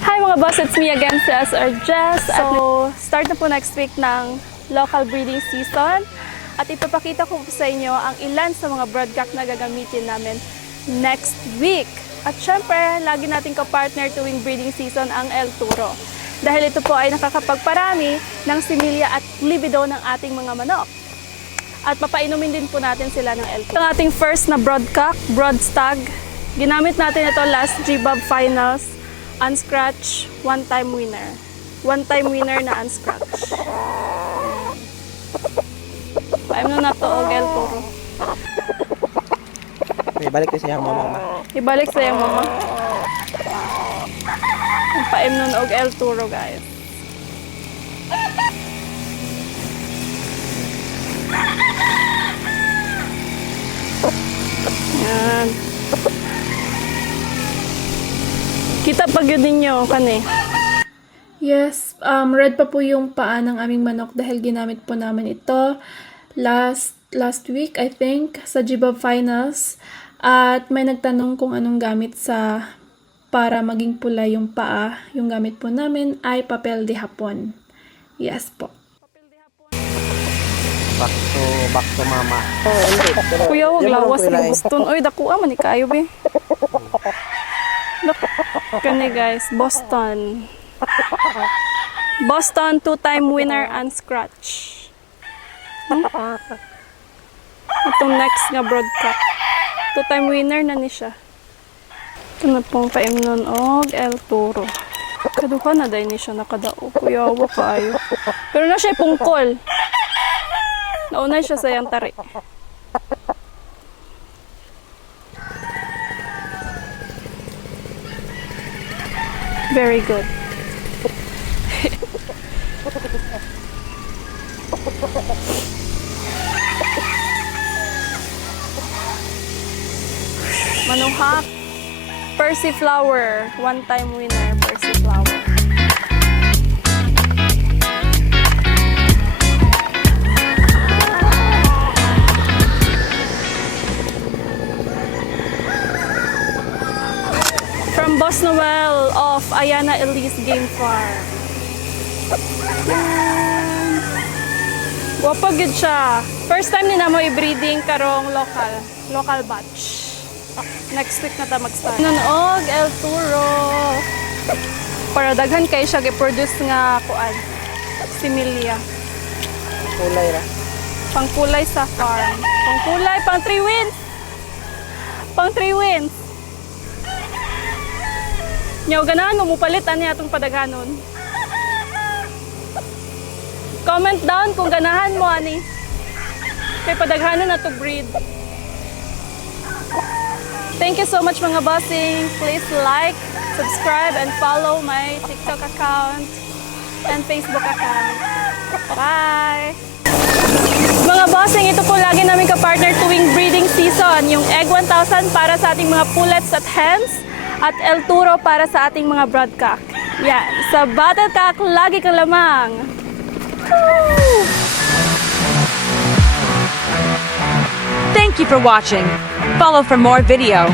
Hi mga boss, it's me again, si SR Jess. So, start na po next week ng local breeding season. At ipapakita ko po sa inyo ang ilan sa mga broodcock na gagamitin namin next week. At syempre, lagi nating kapartner tuwing breeding season ang El Toro. Dahil ito po ay nakakapagparami ng similya at libido ng ating mga manok. At papainumin din po natin sila ng El Toro. Ang ating first na broodcock, brood stag. Ginamit natin ito last G-Bob Finals. Unscratch, one-time winner. One-time winner na unscratch. Paim na to og El Toro. Ibalik ko siya mama. Ibalik sa iyang mama. Paim nun og El Toro, guys. Yan. Kita pag yun ninyo, kani. Yes, red pa po yung paa ng aming manok dahil ginamit po namin ito last week, I think, sa G-Bob Finals. At may nagtanong kung anong gamit para maging pula yung paa. Yung gamit po namin ay papel de hapon. Yes po. Back to mama. Kuya, wag lawas sa Boston. Oy, dakuha man ni kayo, be. Look, kani guys, Boston. Boston, two-time winner unscratch. Itong next nga broodcock. Two-time winner na ni siya. Ito na pong paimnon og El Toro. Kaduha na dahil ni siya nakadao. Kuya, wag kaayo. Pero na siya pungkol. Nauna siya sa yang tari. Very good. Manuhak. Percy Flower. One-time winner, Percy Flower. From Boss Noel of Ayana Elise Game Farm. Wapag yun siya. First time nila mo i-breeding karong local batch. Next week na ta mag-start. Nanog El Toro. Para daghan kayo siya i-produce nga kuan. Similya. Kulay ra. Pangkulay sa farm. Pangkulay, pang 3 wins. Pang 3 wins. Nyaw ganahan mo mupalitan niya itong padaghanon. Comment down kung ganahan mo ani. Kay padaghanon na to breed. Thank you so much mga bossing. Please like, subscribe, and follow my TikTok account and Facebook account. Bye! Mga bossing, ito po lagi namin ka-partner tuwing breeding season. Yung Egg 1000 para sa ating mga pullets at hens. At El Toro para sa ating mga broodcock. Yan. Sa Battlecock, lagi ka lamang. Woo! Thank you for watching. Follow for more video.